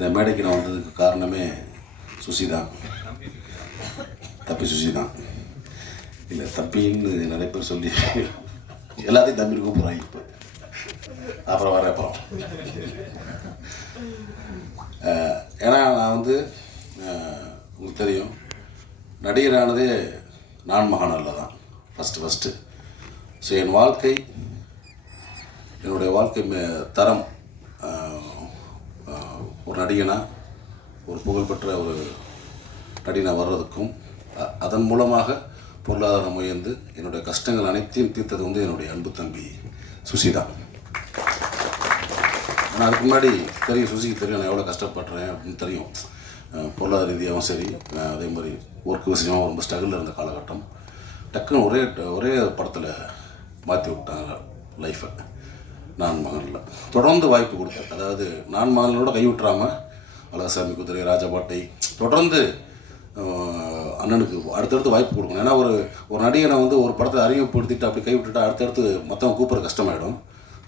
இந்த மேடைக்கு நான் வந்ததுக்கு காரணமே சுசி தான் தப்பி சுசி தான் இல்லை தப்பின்னு நிறைய பேர் சொல்லி எல்லாத்தையும் தம்பி கூப்பிட்றாங்க இப்போ. அப்புறம் வர அப்புறம். ஏன்னா நான் வந்து உங்களுக்கு தெரியும் நடிகரானதே நான் மகானல்ல தான் ஃபஸ்ட்டு ஃபஸ்ட்டு ஸோ என் வாழ்க்கை என்னுடைய வாழ்க்கை மே- தரம் ஒரு நடிகனாக ஒரு புகழ்பெற்ற ஒரு நடிகனாக வர்றதுக்கும் அதன் மூலமாக பொருளாதாரம் உயர்ந்து என்னுடைய கஷ்டங்கள் அனைத்தையும் தீர்த்தது வந்து என்னுடைய அன்பு தம்பி சுசிதா நான் ஆனால் அதுக்கு முன்னாடி தெரியும் சுசிக்கு தெரியும் நான் எவ்வளோ கஷ்டப்படுறேன் அப்படின்னு தெரியும். பொருளாதார ரீதியாகவும் சரி அதே மாதிரி ஒர்க் விஷயமாக ரொம்ப ஸ்ட்ரகிளில் இருந்த காலகட்டம். டக்குன்னு ஒரே ஒரே படத்தில் மாற்றி விட்டாங்க லைஃப்பை நான் மகனில். தொடர்ந்து வாய்ப்பு கொடுத்தேன். அதாவது நான் மகனோட கை விட்டுறாமல் அழகசாமி குதிரை ராஜபாட்டை தொடர்ந்து அண்ணனுக்கு அடுத்தடுத்து வாய்ப்பு கொடுக்கணும். ஏன்னா ஒரு ஒரு நடிகனை வந்து ஒரு படத்தை அறிமுகப்படுத்திட்டு அப்படி கைவிட்டுட்டா அடுத்தடுத்து மற்றவங்க கூப்பிட்ற கஷ்டமாயிடும்.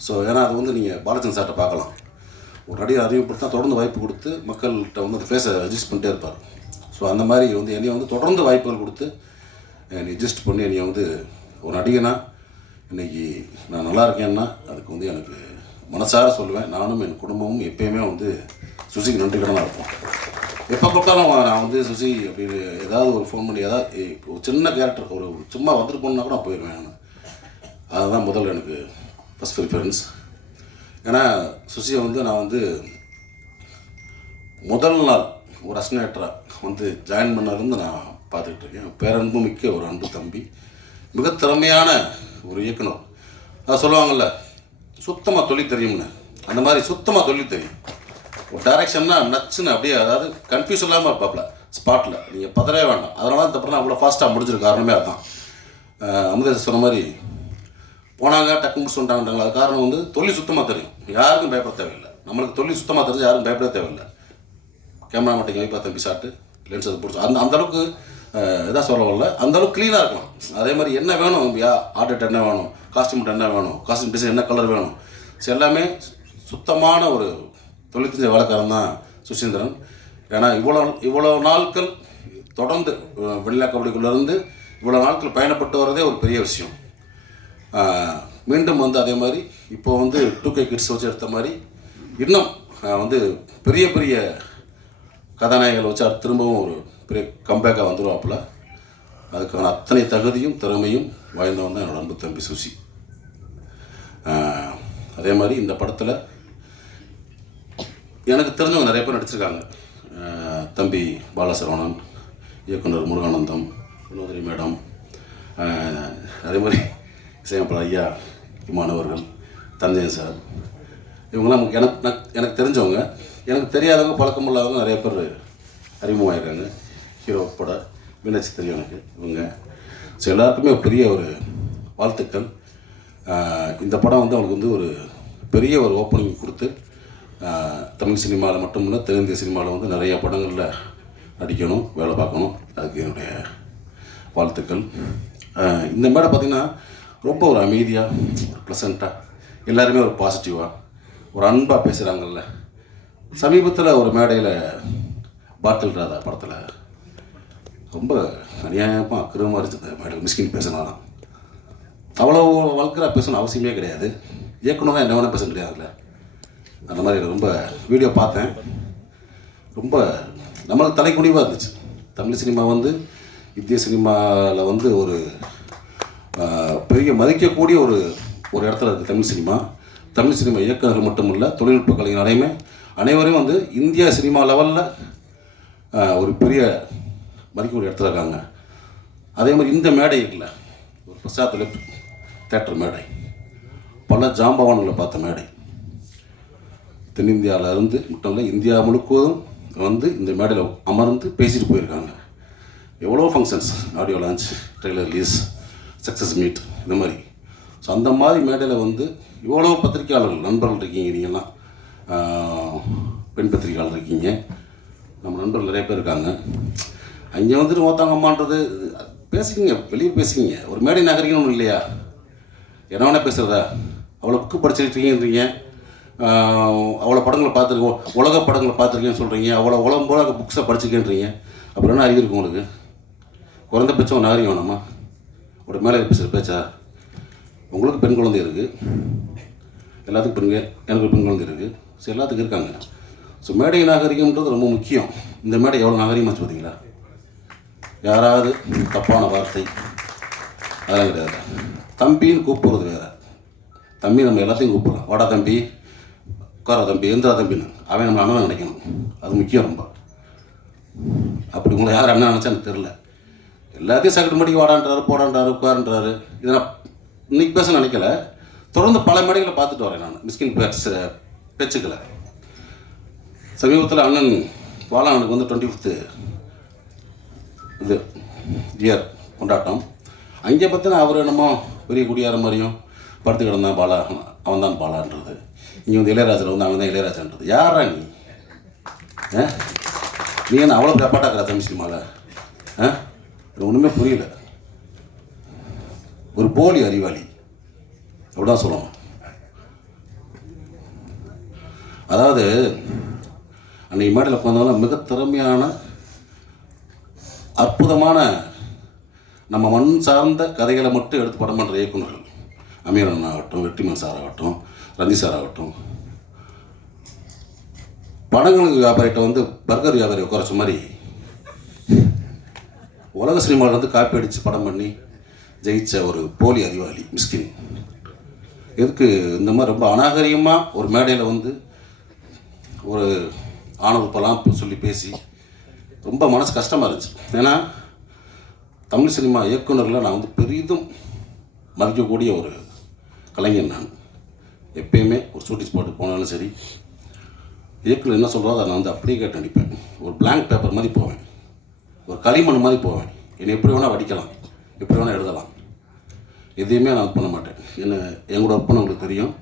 ஸோ ஏன்னா அது வந்து நீங்கள் பாலச்சந்திர சார்ட்ட பார்க்கலாம். ஒரு நடிகர் அறிமுகப்படுத்தா தொடர்ந்து வாய்ப்பு கொடுத்து மக்கள்கிட்ட வந்து அந்த ஃபேஸை அட்ஜஸ்ட் பண்ணிட்டே இருப்பார். ஸோ அந்த மாதிரி வந்து என்னையை வந்து தொடர்ந்து வாய்ப்புகள் கொடுத்து என்னை அட்ஜஸ்ட் பண்ணி என்னையை வந்து ஒரு நடிகனா இன்னைக்கு நான் நல்லா இருக்கேன்னா அதுக்கு வந்து எனக்கு மனசார சொல்லுவேன். நானும் என் குடும்பமும் எப்பயுமே வந்து சுசிக்கு நன்றி கடனாக இருப்போம். எப்போ கூப்பிட்டாலும் நான் வந்து சுசி அப்படின்னு ஏதாவது ஒரு ஃபோன் பண்ணி ஏதாவது ஒரு சின்ன கேரக்டர் ஒரு சும்மா வந்துட்டு போனால் கூட நான் போயிடுவேன் நான். அதுதான் முதல்ல எனக்கு ஃபஸ்ட் ப்ரிஃபரன்ஸ் ஏன்னா சுசியை வந்து நான் வந்து முதல் நாள் ஒரு அஸ்னேட்டராக வந்து ஜாயின் பண்ணதுலேருந்து நான் பார்த்துக்கிட்டு இருக்கேன். பேரன்பு மிக்க ஒரு அன்பு தம்பி. மிக திறமையான ஒரு இயக்குனர். அது சொல்லுவாங்கள்ல சுத்தமாக தொழில் தெரியும்னு. அந்த மாதிரி சுத்தமாக தொழில் தெரியும். ஒரு டைரக்ஷன்னா நச்சுன்னு அப்படியே அதாவது கன்ஃபியூஸ் இல்லாமல் இருப்பாப்ல ஸ்பாட்டில் நீங்கள் பதறவே வேண்டாம். அதனால தான் அப்புறம் அவ்வளோ ஃபாஸ்ட்டாக முடிஞ்சிருக்க. காரணமே அதுதான். அஹ் அமுதேஷ் சொன்ன மாதிரி போனாங்க டக்கு முடிச்சு அது காரணம் வந்து தொழில் சுத்தமாக தெரியும். யாருக்கும் பயப்பட தேவையில்லை. நம்மளுக்கு தொழில் சுத்தமாக தெரிஞ்சு யாரும் பயப்பட தேவையில்லை. கேமரா மட்டும் வைப்பா தம்பி ஷாட்டு லென்ஸ் அது பிடிச்சி அந்த அந்த அளவுக்கு இதாக சொல்ல வரல. அந்த அளவுக்கு க்ளீனாக இருக்கலாம். அதே மாதிரி என்ன வேணும்? யா ஆர்டர் என்ன வேணும்? காஸ்டியூம் என்ன வேணும்? காஸ்டியூம் டிசைன் என்ன கலர் வேணும்? எல்லாமே சுத்தமான ஒரு தொழில் தெரிஞ்ச வேலைக்காரன் தான் சுசீந்திரன். ஏன்னா இவ்வளோ இவ்வளோ நாட்கள் தொடர்ந்து அஹ், கபடிக்குள்ளேருந்து இவ்வளோ நாட்கள் பயணப்பட்டு வரதே ஒரு பெரிய விஷயம். மீண்டும் வந்து அதே மாதிரி இப்போ வந்து டூ கே கிட்ஸ் வச்சு எடுத்த மாதிரி இன்னும் வந்து பெரிய பெரிய கதாநாயகர்கள் வச்சு திரும்பவும் ஒரு பெரிய கம்பேக்காக வந்துடுவாப்புல அதுக்கான அத்தனை தகுதியும் திறமையும் வாய்ந்தவன் தான் என்னோட அன்பு தம்பி சுசி. அதே மாதிரி இந்த படத்தில் எனக்கு தெரிஞ்சவங்க நிறைய பேர் நடிச்சிருக்காங்க. தம்பி பாலசரவணன் இயக்குனர் முருகானந்தம் வினோதரி மேடம் அதே மாதிரி இசையமைப்பாளர் ஐயா மாணவர்கள் தந்தையன் சார். இவங்கெல்லாம் எனக்கு எனக்கு- எனக்கு தெரிஞ்சவங்க எனக்கு தெரியாதவங்க பழக்கம் இல்லாதவங்க நிறைய பேர் அறிமுகமாயிருக்காங்க. ஹீரோ பட மீனாட்சி தெரியும் எனக்கு. இவங்க ஸோ எல்லாருக்குமே பெரிய ஒரு வாழ்த்துக்கள். இந்த படம் வந்து அவங்களுக்கு வந்து ஒரு பெரிய ஒரு ஓப்பனிங் கொடுத்து தமிழ் சினிமாவில் மட்டும் இல்லை தென்னிந்திய சினிமாவில் வந்து நிறைய படங்களில் நடிக்கணும் வேலை பார்க்கணும். அதுக்கு என்னுடைய வாழ்த்துக்கள். இந்த மேடை பார்த்திங்கன்னா ரொம்ப ஒரு அமைதியாக ஒரு ப்ளசண்ட்டாக எல்லாருமே ஒரு பாசிட்டிவாக ஒரு அன்பாக பேசுகிறாங்கல்ல சமீபத்தில் ஒரு மேடையில் பாட்டில் ராதா படத்தில் ரொம்ப அநியாயமாக அக்கிரமாக இருந்துச்சு மேடம் மிஸ்கின் பேசினாலாம் அவ்வளோ வழக்கராக பேசணும் அவசியமே கிடையாது. இயக்குனராக என்ன வேணால் பேச கிடையாதுல்ல அந்த மாதிரி ரொம்ப வீடியோ பார்த்தேன். ரொம்ப நம்மளுக்கு தலைக்குனிவாக இருந்துச்சு. தமிழ் சினிமா வந்து இந்திய சினிமாவில் வந்து ஒரு பெரிய மதிக்கக்கூடிய ஒரு ஒரு இடத்துல இருக்குது தமிழ் சினிமா. தமிழ் சினிமா இயக்குநர்கள் மட்டும் இல்லை தொழில்நுட்ப கலைஞர் அனைவருமே அனைவரும் வந்து இந்தியா சினிமா லெவலில் ஒரு பெரிய மதிக்கக்கூடிய இடத்துல இருக்காங்க. அதே மாதிரி இந்த மேடை இருக்குல்ல ஒரு பிரசாத் தேட்டர் மேடை. பல ஜாம்பவான்களை பார்த்த மேடை. தென்னிந்தியாவில் இருந்து மட்டும் இல்லை இந்தியா முழுக்கதும் வந்து இந்த மேடையில் அமர்ந்து பேசிட்டு போயிருக்காங்க. எவ்வளோ functions audio launch trailer release success meet இந்த மாதிரி. ஸோ அந்த மாதிரி மேடையில் வந்து இவ்வளோ பத்திரிக்கையாளர்கள் நண்பர்கள் இருக்கீங்க நீங்கள்லாம் பெண் பத்திரிகையாளர் இருக்கீங்க. நம்ம நண்பர்கள் நிறைய பேர் இருக்காங்க. அங்கே வந்துட்டு ஓத்தாங்கம்மான்றது பேசிக்கிங்க வெளியே பேசிக்கிங்க. ஒரு மேடை நகரிக்கணும் இல்லையா? என்ன வேணால் பேசுகிறதா அவ்வளோ புக்கு படிச்சுருக்கீங்கன்றீங்க அவ்வளோ படங்களை பார்த்துருக்கோம் உலக படங்களை பார்த்துருக்கேன்னு சொல்கிறீங்க அவ்வளோ உலகம் போல புக்ஸை படிச்சிருக்கேன்றீங்க அப்புறம் என்ன அறிவு இருக்கும் உங்களுக்கு? குறைந்தபட்சம் ஒரு நாகரிகம் வேணாமா? ஒரு மேலே பேசுகிற பேச்சா? உங்களுக்கு பெண் குழந்தை இருக்குது எல்லாத்துக்கும் பெண்கள் எனக்கு பெண் குழந்தை இருக்குது ஸோ எல்லாத்துக்கும் இருக்காங்க. ஸோ மேடை நாகரிகம்ன்றது ரொம்ப முக்கியம். இந்த மேடை எவ்வளோ நாகரிகமாச்சு பார்த்தீங்களா யாராவது தப்பான வார்த்தை அதெல்லாம் கிடையாது. தம்பின்னு கூப்பிடுறது வேறு. தம்பி நம்ம எல்லாத்தையும் கூப்பிடலாம். வாடா தம்பி உட்கார தம்பி எந்திரா தம்பின்னு. அவன் நம்ம அண்ணன் நினைக்கணும். அது முக்கியம் ரொம்ப. அப்படி உங்களை யார் அண்ணன் நினச்சா எனக்கு தெரில எல்லாத்தையும் சகட்டு மடிக்கு வாடான்றாரு போடான்றாரு உட்காருன்றாரு. இதை நான் இன்னைக்கு பேச நினைக்கல. தொடர்ந்து பல மேடைகளை பார்த்துட்டு வரேன் நான். மிஸ்கின் பேச்சு பேச்சுக்களை. சமீபத்தில் அண்ணன் பாலானுக்கு வந்து டுவெண்ட்டி ஃபிஃப்த்து இது இயர் கொண்டாட்டம். அங்கே பார்த்தினா அவர் என்னமோ பெரிய குடியார மாதிரியும் படுத்து கிடந்தான் பாலா அவன் தான் பாலான்றது. இங்கே வந்து இளையராஜர் வந்து அவன் தான் இளையராஜன்றது. யாரா நீ? ஆ? நீ என்ன அவ்வளோ பிரப்பாட்டாக்கிற தமிழ் சினிமாவில் ஆ? ஒன்றுமே புரியல. ஒரு போலி அறிவாளி. அப்படிதான் சொல்லுவோம் அதாவது அன்றைக்கு மேடையில் உட்காந்தவங்க மிக திறமையான அற்புதமான நம்ம மண் சார்ந்த கதைகளை மட்டும் எடுத்து படம் பண்ணுற இயக்குநர்கள். அமீரன் ஆகட்டும் வெற்றிமன் சார் ஆகட்டும் ரஞ்சி சார் ஆகட்டும் படங்களுக்கு வியாபாரிகிட்ட வந்து பர்கர் வியாபாரி குறைச்ச மாதிரி உலக சினிமாவில் வந்து காப்பி அடித்து படம் பண்ணி ஜெயிச்ச ஒரு போலி அறிவாளி மிஸ்கின். எதுக்கு இந்த மாதிரி ரொம்ப அநாகரிகமாக ஒரு மேடையில் வந்து ஒரு ஆணவப்பெல்லாம் சொல்லி பேசி ரொம்ப மனசு கஷ்டமாக இருந்துச்சு. ஏன்னா தமிழ் சினிமா இயக்குநரில் நான் வந்து பெரிதும் மதிக்கக்கூடிய ஒரு கலைஞன் நான். எப்பயுமே ஒரு ஷூட்டிங் ஸ்பாட்டுக்கு போனாலும் சரி இயக்குனர் என்ன சொல்கிறோ அதை நான் வந்து அப்படியே கேட்டு நடிப்பேன். ஒரு பிளாங்க் பேப்பர் மாதிரி போவேன். ஒரு களிமண் மாதிரி போவேன். என்னை எப்படி வேணால் வடிக்கலாம். எப்படி வேணால் எழுதலாம். எதையுமே நான் பண்ண மாட்டேன். என்ன எங்களோட ஒர்க் பண்ணவங்களுக்கு தெரியும்.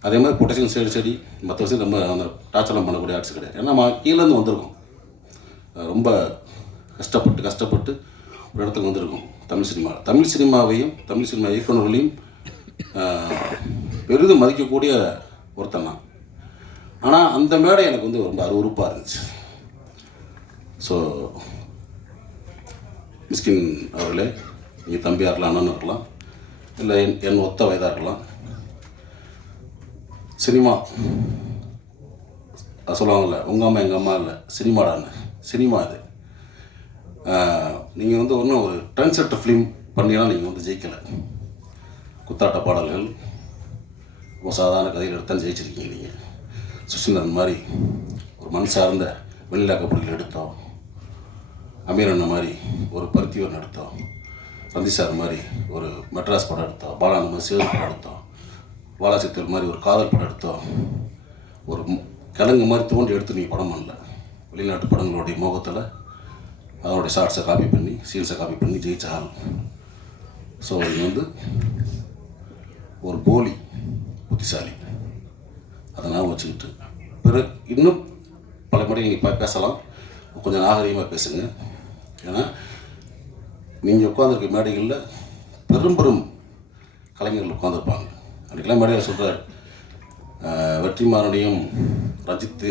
அதே மாதிரி பொட்டேஷன் சைடு சரி மற்ற விஷயம் நம்ம அந்த டார்ச்சர்லாம் பண்ணக்கூடிய ஆர்ட்ஸ் கிடையாது. ஏன்னா நம்ம கீழேருந்து வந்திருக்கோம். ரொம்ப கஷ்டப்பட்டு கஷ்டப்பட்டு ஒரு இடத்துக்கு வந்திருக்கோம். தமிழ் சினிமாவில் தமிழ் சினிமாவையும் தமிழ் சினிமா இயக்குநர்களையும் பெரிதும் மதிக்கக்கூடிய ஒருத்தன் தான் ஆனால் அந்த மேடை எனக்கு வந்து ரொம்ப அருவருப்பாக இருந்துச்சு. ஸோ மிஸ்கின் அவர்களே நீங்கள் தம்பியாக இருக்கலாம் அண்ணன் இருக்கலாம் இல்லை என் என் ஒத்த வயதாக இருக்கலாம். சினிமா சொல்லுவாங்கள்ல உங்கள் அம்மா எங்கள் அம்மா இல்லை சினிமாடான்னு. சினிமா இது நீங்கள் வந்து ஒன்றும் ஒரு ட்ரெண்ட் ஃபிலிம் பண்ணினா நீங்கள் வந்து ஜெயிக்கலை. குத்தாட்ட பாடல்கள் ரொம்ப சாதாரண கதைகள் எடுத்தான் ஜெயிச்சிருக்கீங்க நீங்கள் சுசீந்திரன் மாதிரி ஒரு மண் சார்ந்த வெண்ணிலா கபடிகள் எடுத்தோம். அமீரண்ண மாதிரி ஒரு பருத்திவரன் எடுத்தோம் ரந்தி சார் மாதிரி ஒரு மெட்ராஸ் படம் எடுத்தோம். பாலான மாதிரி சிவன் படம் எடுத்தோம். வாலாசித்தல் மாதிரி ஒரு காதல் படம் எடுத்தோம். ஒரு கிழங்கு மாதிரி தோண்டி எடுத்து நீங்கள் படம் பண்ணல. வெளிநாட்டு படங்களுடைய மோகத்தில் அதனுடைய ஷார்ட்ஸை காப்பி பண்ணி சீன்ஸை காப்பி பண்ணி ஜெயிச்ச ஆள். ஸோ இது வந்து ஒரு போலி புத்திசாலி. அதை நான் வச்சுக்கிட்டு. பிறகு இன்னும் பல முறை நீங்கள் பேசலாம். கொஞ்சம் நாகரிகமாக பேசுங்க. ஏன்னா நீங்கள் உட்காந்துருக்க மேடைகளில் பெரும் பெரும் கலைஞர்கள் உட்காந்துருப்பாங்க அன்றைக்கெல்லாம் மேடையில் சொல்கிறார் வெற்றிமாறனையும் ரஜித்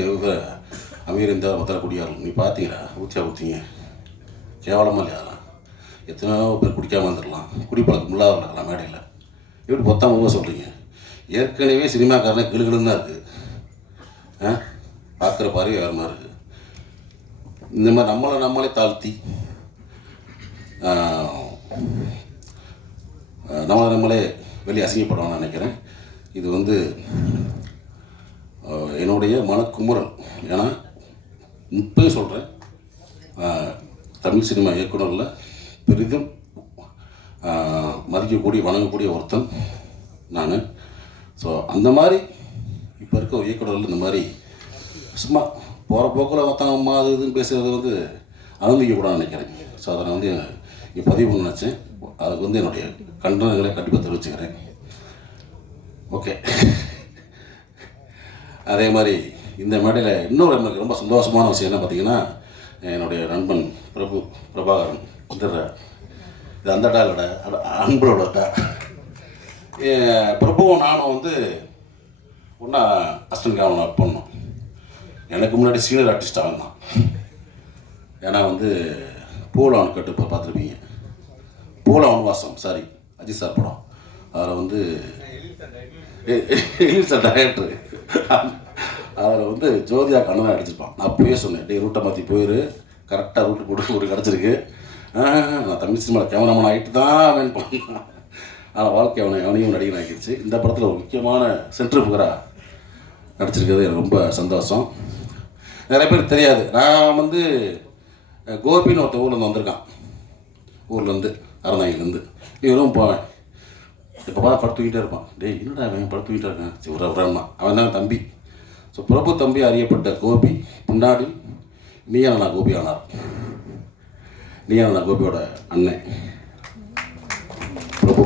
இவங்க அமீர் இந்த முதலக்கூடியார் நீ பார்த்தீங்களா ஊற்றியா ஊற்றிங்க கேவலமாக இல்லையா எத்தனையோ பேர் குடிக்காமல் வந்துடலாம் குடிப்பழக்கம் இல்லாத இருக்கலாம் மேடையில். இப்படி பொத்தாம சொல்கிறீங்க ஏற்கனவே சினிமாக்காரனே கிளுகிளுன்னு தான் இருக்குது ஆ? பார்க்குற பார்வை வேறு மாதிரி இருக்குது இந்த மாதிரி நம்மளை நம்மளே தாழ்த்தி நம்மளை நம்மளே வெளியே அசிங்கப்படுவோம்னு நினைக்கிறேன். இது வந்து என்னுடைய மனக்குமுறல். ஏன்னா இப்போயும் சொல்கிறேன் தமிழ் சினிமா இயக்குனரில் பெரிதும் மதிக்கக்கூடிய வணங்கக்கூடிய ஒருத்தன் நான். ஸோ அந்த மாதிரி இப்போ இருக்க ஒரு இந்த மாதிரி சும்மா போகிற போக்கில் ஒருத்தன் அம்மா அது இதுன்னு பேசுகிறது வந்து அனுமதிக்கக்கூடாதுன்னு நினைக்கிறேன். ஸோ அதை நான் வந்து இங்கே பதிவு பண்ண நினச்சேன். அதுக்கு வந்து என்னுடைய கண்டனங்களை கண்டிப்பாக தெரிவிச்சுக்கிறேன். ஓகே அதே மாதிரி இந்த மேடையில் இன்னொரு எனக்கு ரொம்ப சந்தோஷமான விஷயம் என்ன பார்த்தீங்கன்னா என்னுடைய நண்பன் பிரபு பிரபாகரன் வந்துடுற இது அந்த டாலோட அன்பளோட டா பிரபுவும் நானும் வந்து ஒன்றா கேமரா ஒர்க் பண்ணோம். எனக்கு முன்னாடி சீனியர் ஆர்டிஸ்ட் அவன் தான். ஏன்னா வந்து பூலான் கட்டு இப்போ பார்த்துருப்பீங்க. பூலா வனவாசம் சாரி அஜித் சார் படம். அதில் வந்து சார் டைரக்டர் அதில் வந்து ஜோதியா கண்ணன் அடிச்சிருப்பான் நான் அப்பயே சொன்னேன் டே ரூட்டை மாற்றி போயிரு. கரெக்டாக ரூட்டு போட்டு ஒரு கிடச்சிருக்கு. நான் தமிழ் சினிமாவில் கேமராமேன் ஆகிட்டு தான் அவன் பண்ணான். ஆனால் வாழ்க்கை அவனை அவனையும் நடிகன் ஆகிடுச்சு இந்த படத்தில் ஒரு முக்கியமான சென்ட்ரு புகராக நடிச்சிருக்கிறது எனக்கு ரொம்ப சந்தோஷம். நிறைய பேர் தெரியாது. நான் வந்து கோபின்னு ஒருத்த ஊர்லேருந்து வந்திருக்கான். ஊர்லேருந்து அறநாயிலேருந்து. இவரும் போவேன் இப்போ பார்த்து படுத்துக்கிட்டே இருப்பான். டேய் என்னடா அவன் படுத்துக்கிட்டே இருக்கான்? சரி அவன் தான் தம்பி. ஸோ பிரபு தம்பி அறியப்பட்ட கோபி பின்னாடி நீயானா கோபி ஆனார். நீயானா கோபியோட அண்ணன் பிரபு.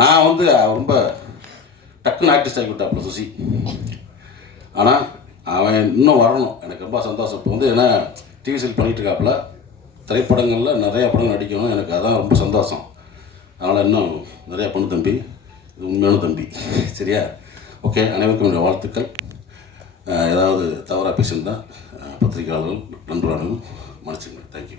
நான் வந்து ரொம்ப டக்குன்னு ஆக்டிஸ்ட் ஆகி விட்டாப்புல சுசி. ஆனால் அவன் இன்னும் வரணும். எனக்கு ரொம்ப சந்தோஷம். இப்போ வந்து ஏன்னா டிவி சீல் பண்ணிகிட்டு இருக்காப்புல. திரைப்படங்களில் நிறைய படங்கள் நடிக்கணும். எனக்கு அதான் ரொம்ப சந்தோஷம். அதனால் இன்னும் நிறையா பண்ணு தம்பி இது உண்மையான தம்பி. சரியா? ஓகே அனைவருக்கும் என்னுடைய வாழ்த்துக்கள். ஏதாவது தவறாக பேசியிருந்தால் பத்திரிகையாளர்கள் நண்பர்களும் மன்னிச்சுங்க தேங்க்யூ